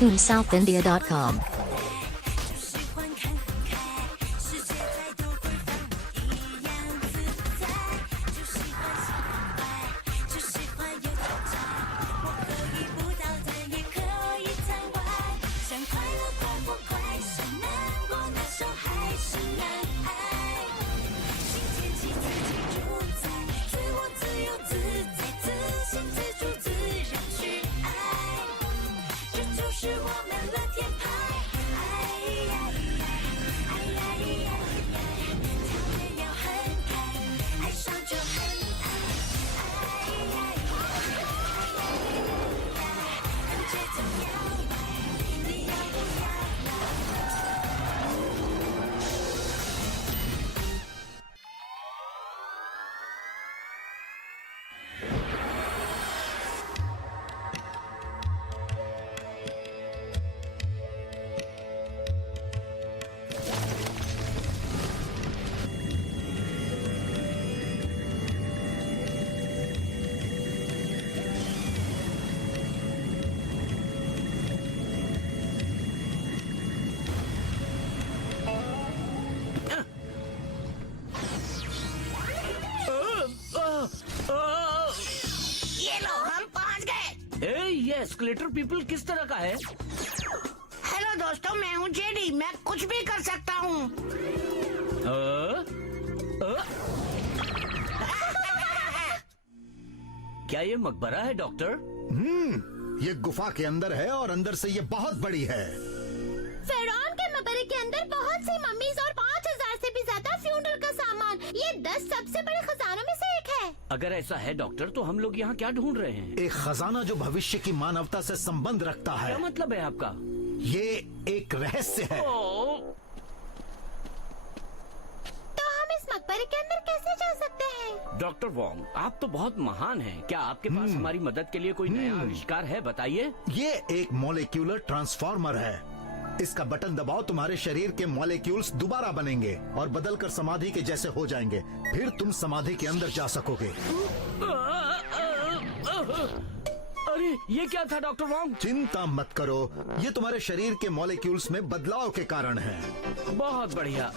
TuneSouthIndia.com ये escalator people किस तरह का है? हेलो दोस्तों, मैं हूँ जेडी। मैं कुछ भी कर सकता हूँ। क्या ये मकबरा है डॉक्टर? ये गुफा के अंदर है और अंदर से ये बहुत बड़ी है। फेरौन के मकबरे के अंदर बहुत सी मम्मीज और 5000 से भी ज्यादा फ्यूनरल का सामान। ये 10 सबसे बड़े खजानों में से एक है। अगर ऐसा है डॉक्टर, तो हम लोग यहाँ क्या ढूंढ रहे हैं? एक खजाना जो भविष्य की मानवता से संबंध रखता है। क्या मतलब है आपका? ये एक रहस्य है। तो हम इस मकबरे के अंदर कैसे जा सकते हैं? डॉक्टर वोंग, आप तो बहुत महान हैं। क्या आपके पास हमारी मदद के लिए कोई नया आविष्कार है? बताइए। ये एक मॉलिक्यूलर ट्रांसफॉर्मर है। इसका बटन दबाओ, तुम्हारे शरीर के मॉलिक्यूल्स दोबारा बनेंगे और बदलकर समाधि के जैसे हो जाएंगे। फिर तुम समाधि के अंदर जा सकोगे। अरे ये क्या था डॉक्टर वोंग? चिंता मत करो, ये तुम्हारे शरीर के मॉलिक्यूल्स में बदलाव के कारण है। बहुत बढ़िया।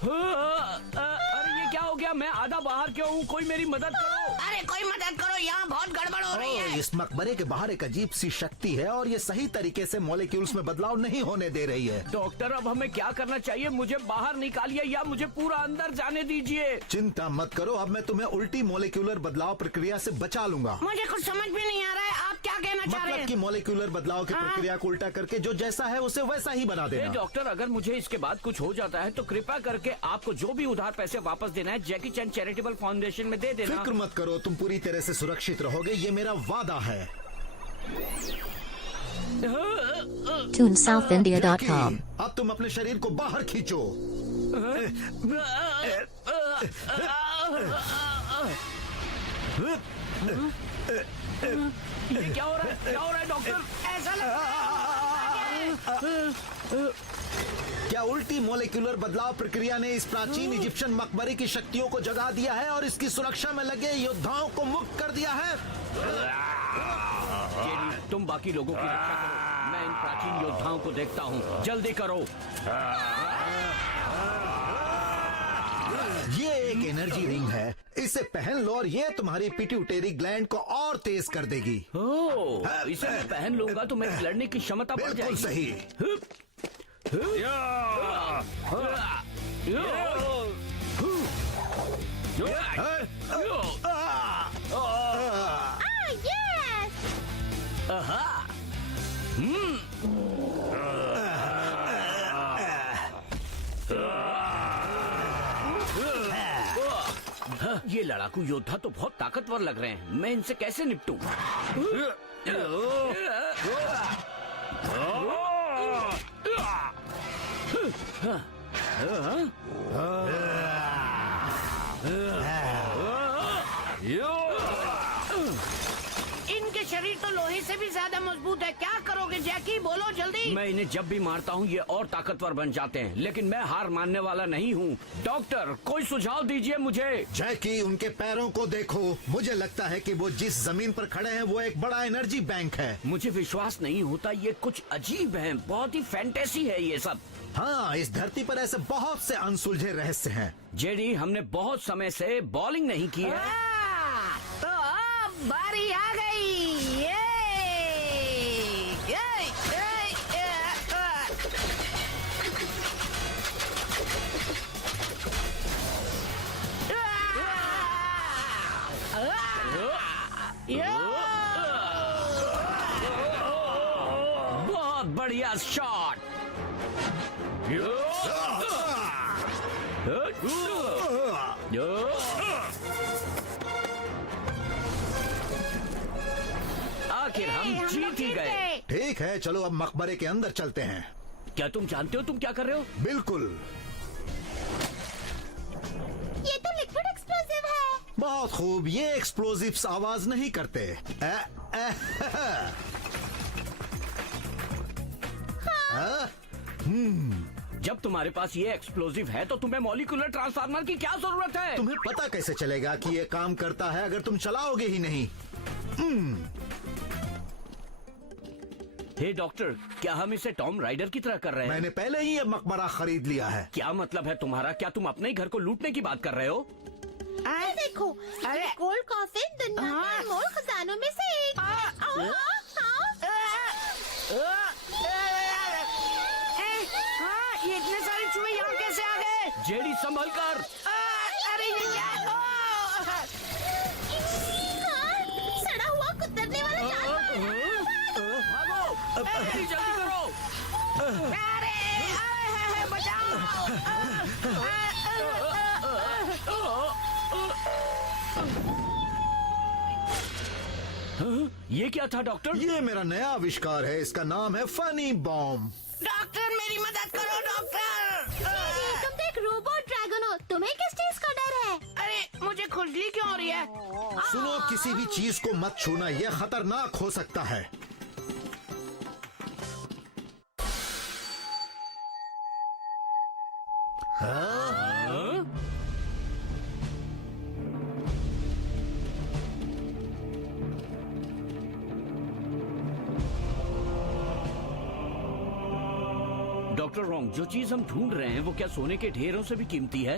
अरे ये क्या हो गया? मैं आधा बाहर क्यों हूँ? कोई मेरी मदद करो। अरे कोई मदद करो, यहाँ बहुत गड़बड़ हो रही है। इस मकबरे के बाहर एक अजीब सी शक्ति है और ये सही तरीके से मॉलिक्यूल्स में बदलाव नहीं होने दे रही है। डॉक्टर, अब हमें क्या करना चाहिए? मुझे बाहर निकालिए या मुझे पूरा अंदर जाने दीजिए। चिंता मत करो, अब मैं तुम्हें उल्टी मॉलिक्यूलर बदलाव प्रक्रिया से बचा लूंगा। मुझे कुछ समझ भी नहीं आ रहा है, आप क्या कहना चाह रहे मतलब हैं? कि मॉलिक्यूलर बदलाव की प्रक्रिया को उल्टा करके जो जैसा है उसे वैसा ही बना देना। डॉक्टर, अगर मुझे इसके बाद कुछ हो जाता है तो कृपया करके आपको जो भी उधार पैसे वापस देना है जैकी चैन चैरिटेबल फाउंडेशन में दे देना। फिक्र मत करो, तुम पूरी तरह से सुरक्षित रहोगे, ये मेरा वादा है। TuneSouthIndia.com अब तुम अपने शरीर को बाहर खींचो। ये क्या हो रहा है? क्या हो रहा है डॉक्टर? ऐसा लगता है क्या उल्टी मॉलिक्यूलर बदलाव प्रक्रिया ने इस प्राचीन इजिप्शियन मकबरे की शक्तियों को जगा दिया है और इसकी सुरक्षा में लगे योद्धाओं को मुक्त कर दिया है? जेडी, तुम बाकी लोगों की रक्षा करो, मैं इन प्राचीन योद्धाओं को देखता हूँ। जल्दी करो। ये एक एनर्जी रिंग है, इसे पहन लो और ये तुम्हारी पिट्यूटरी ग्लैंड को और तेज कर देगी। ओह, इसे मैं पहन लूंगा तो मेरी लड़ने की क्षमता बढ़ बिल्कुल जाएगी। सही। ये लड़ाकू योद्धा तो बहुत ताकतवर लग रहे हैं। मैं इनसे कैसे निपटूं? इनके शरीर तो लोहे से भी ज्यादा मजबूत है। क्या करोगे जैकी, बोलो जल्दी। मैं इन्हें जब भी मारता हूँ ये और ताकतवर बन जाते हैं, लेकिन मैं हार मानने वाला नहीं हूँ। डॉक्टर, कोई सुझाव दीजिए मुझे। जैकी, उनके पैरों को देखो। मुझे लगता है कि वो जिस जमीन पर खड़े हैं वो एक बड़ा एनर्जी बैंक है। मुझे विश्वास नहीं होता, ये कुछ अजीब है, बहुत ही फैंटेसी है ये सब। हाँ, इस धरती पर ऐसे बहुत से अनसुलझे रहस्य हैं। जेडी, हमने बहुत समय से बॉलिंग नहीं की है। तो अब बारी आ गई। बहुत बढ़िया शॉट। आखिर हम जीत ही गए। ठीक है, चलो अब मकबरे के अंदर चलते हैं। क्या तुम जानते हो तुम क्या कर रहे हो? बिल्कुल। ये तो लिक्विड एक्सप्लोसिव है। बहुत खूब, ये एक्सप्लोजिव्स आवाज नहीं करते। जब तुम्हारे पास ये एक्सप्लोजिव है तो तुम्हें मॉलिक्यूलर ट्रांसफार्मर की क्या जरूरत है? तुम्हें पता कैसे चलेगा कि ये काम करता है अगर तुम चलाओगे ही नहीं? हे डॉक्टर, क्या हम इसे टॉम राइडर की तरह कर रहे हैं? मैंने पहले ही ये मकबरा खरीद लिया है। क्या मतलब है तुम्हारा? क्या तुम अपने ही घर को लूटने की बात कर रहे हो? ये देखो, अरे! ये गोल्ड कॉफिन दुनिया के हाँ। अनमोल खजानों में से एक। हाँ। ये इतने सारे चूहे यहाँ कैसे आ गए? जेडी, संभल कर। अरे ये क्या? हाँ, सड़ा हुआ कुतरने वाला जानवर। भागो, जल्दी करो। अरे बचाओ। ये क्या था डॉक्टर? ये मेरा नया आविष्कार है, इसका नाम है फनी बॉम्ब। डॉक्टर, मेरी मदद करो डॉक्टर। तुम तो एक रोबोट ड्रैगन हो, तुम्हें किस चीज का डर है? अरे मुझे खुजली क्यों हो रही है? सुनो, किसी भी चीज को मत छूना, ये खतरनाक हो सकता है। डॉक्टर रॉन्ग, जो चीज हम ढूंढ रहे हैं वो क्या सोने के ढेरों से भी कीमती है?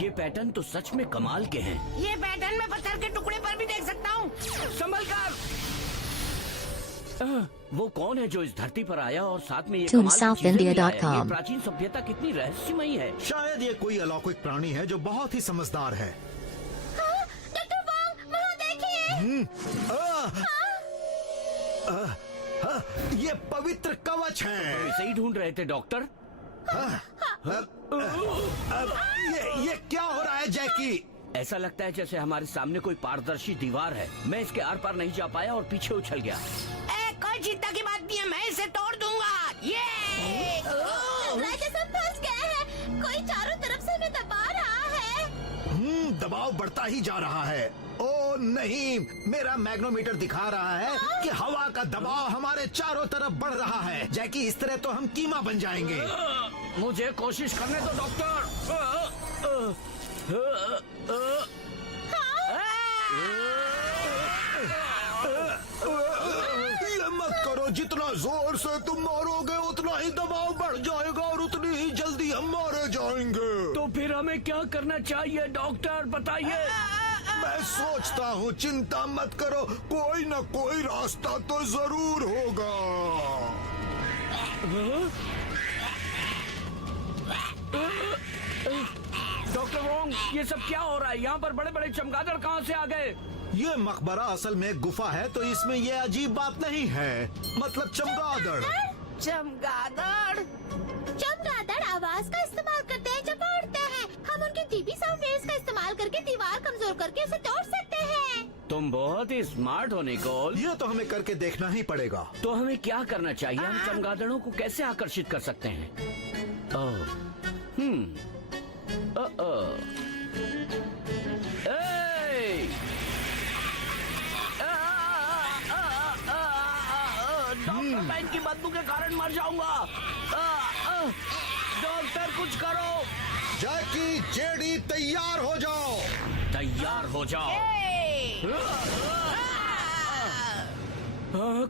ये पैटर्न तो सच में कमाल के हैं। ये पैटर्न मैं पत्थर के टुकड़े पर भी देख सकता हूँ। संभल कर। वो कौन है जो इस धरती पर आया और साथ में ये Toon कमाल की South चीजें भी India लाया? .com ये प्राचीन सभ्यता कितनी रहस्यमयी है। शायद ये कोई अलौकिक प्राणी है जो बहुत ही समझदार है। डॉक्टर वांग, वहाँ देखिए। ये पवित्र कवच है। इसे ही ढूंढ रहे थे डॉक्टर। ये क्या हो रहा है जैकी? ऐसा लगता है जैसे हमारे सामने कोई पारदर्शी दीवार है। मैं इसके आर पार नहीं जा पाया और पीछे उछल गया। कोई चिंता की बात नहीं है, मैं इसे तोड़ दूंगा। ये सब फंस गए हैं। कोई चारों तरफ से हमें दबा रहा है। दबाव बढ़ता ही जा रहा है। ओ नहीं, मेरा मैग्नोमीटर दिखा रहा है कि हवा का दबाव हमारे चारों तरफ बढ़ रहा है। जैकी, इस तरह तो हम कीमा बन जाएंगे। मुझे कोशिश करने दो डॉक्टर। ये मत करो, जितना जोर से तुम मारोगे उतना ही दबाव बढ़ जाएगा और उतनी ही जल्दी हम मारे जाएंगे। तो फिर हमें क्या करना चाहिए डॉक्टर, बताइए। मैं सोचता हूँ, चिंता मत करो, कोई न कोई रास्ता तो जरूर होगा। डॉक्टर वोंग, ये सब क्या हो रहा है? यहाँ पर बड़े बड़े चमगादड़ कहाँ से आ गए? ये मकबरा असल में एक गुफा है, तो इसमें ये अजीब बात नहीं है। मतलब चमगादड़। चमगादड़। चमगादड़ आवाज का इस्तेमाल करते हैं जब उड़ते हैं। हम उनके डीबी साउंड वेव्स का इस्तेमाल करके दीवार कमजोर करके उसे तोड़ सकते हैं। तुम बहुत ही स्मार्ट हो निकोल। ये तो हमें करके देखना ही पड़ेगा। तो हमें क्या करना चाहिए? हम चमगादड़ों को कैसे आकर्षित कर सकते हैं? इनकी बदबू के कारण मर जाऊंगा। डॉक्टर कुछ करो। जैकी, जेडी, तैयार हो जाओ। तैयार हो जाओ।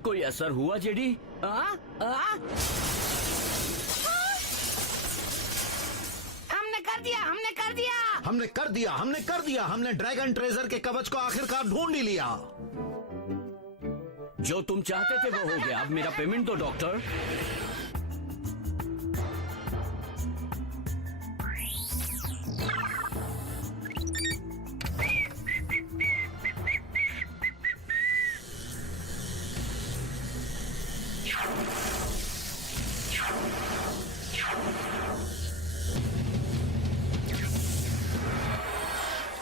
कोई असर हुआ जेडी? हमने कर दिया, हमने कर दिया। हमने कर दिया, हमने कर दिया। हमने ड्रैगन ट्रेजर के कवच को आखिरकार ढूंढ ही लिया। जो तुम चाहते थे वो हो गया। अब मेरा पेमेंट दो डॉक्टर।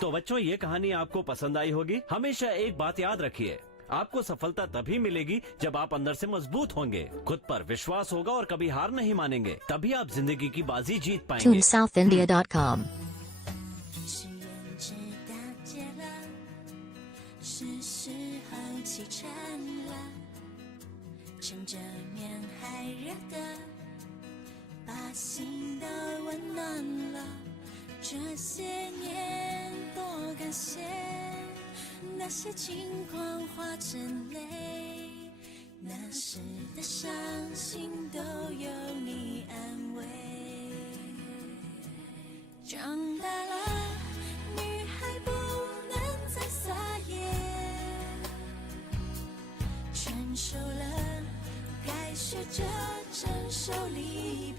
तो बच्चों, ये कहानी आपको पसंद आई होगी। हमेशा एक बात याद रखिए, आपको सफलता तभी मिलेगी जब आप अंदर से मजबूत होंगे, खुद पर विश्वास होगा और कभी हार नहीं मानेंगे। तभी आप जिंदगी की बाजी जीत पाएंगे। TuneSouthIndia.com 是胭脂打结了，是时候启程了，趁着面还热的，把心都温暖了。这些年多感谢，那些轻狂化成泪，那时的伤心都有你安慰。长大了，女孩不能再撒野，成熟了，该学着承受离